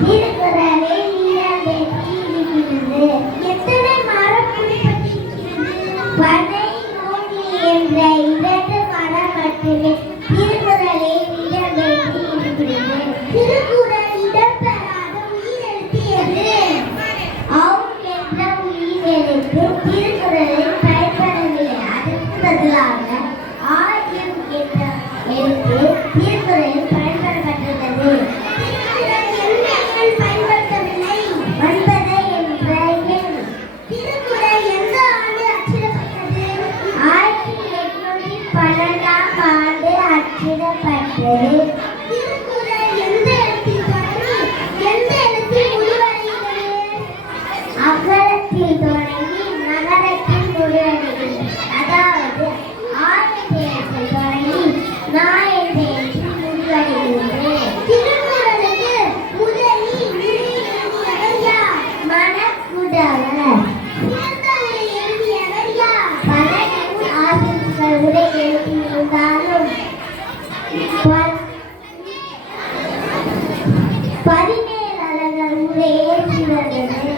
திருக்குறளை நீராடேற்றியிருக்கிறது. எத்தனை மரம் குறிப்பிட்டிருக்கிறது? பனை நோக்கி என்ற 2 மரம் மட்டுமே திருக்குறளை நீராடேற்றியிருக்கிறது. திருக்குறள் இடம்பெறாத உயிரெழுத்து எது? அவுன் என்ற உயிரெழுத்து திருக்குறளில் பயன்படவில்லை. அதற்கு பதிலாக ஆயம் என்ற எழுத்து திருக்குறளில் பயன்படுத்தப்பட்டுள்ளது. பயன்படுத்தவில்லை. 9 என்ற எண். திருக்குறள் எந்த ஆண்டு அச்சிடப்பட்டது? 1812ஆம் ஆண்டு அச்சிடப்பட்டது. திருக்குறள் எந்த எழுத்தில் தொடங்கி எந்த எழுத்தில் முடிவடைகிறது? அகரத்தில் தொடங்கி நகரத்தில் முடிவடைகிறது. அதாவது ஆ என்ற எழுத்தில் தொடங்கி நா என்ற எழுத்தில் முடிவடைகிறது. திருக்குறளுக்கு முதலில் எழுதியவர் யார்? மணக்குடவர். சிறந்ததை எழுதியவர் யார்? பல நூல் ஆசிரியர்கள் உரை எழுதியிருந்தாலும் 17 அலங்கள் உரை எழுதியுள்ளது.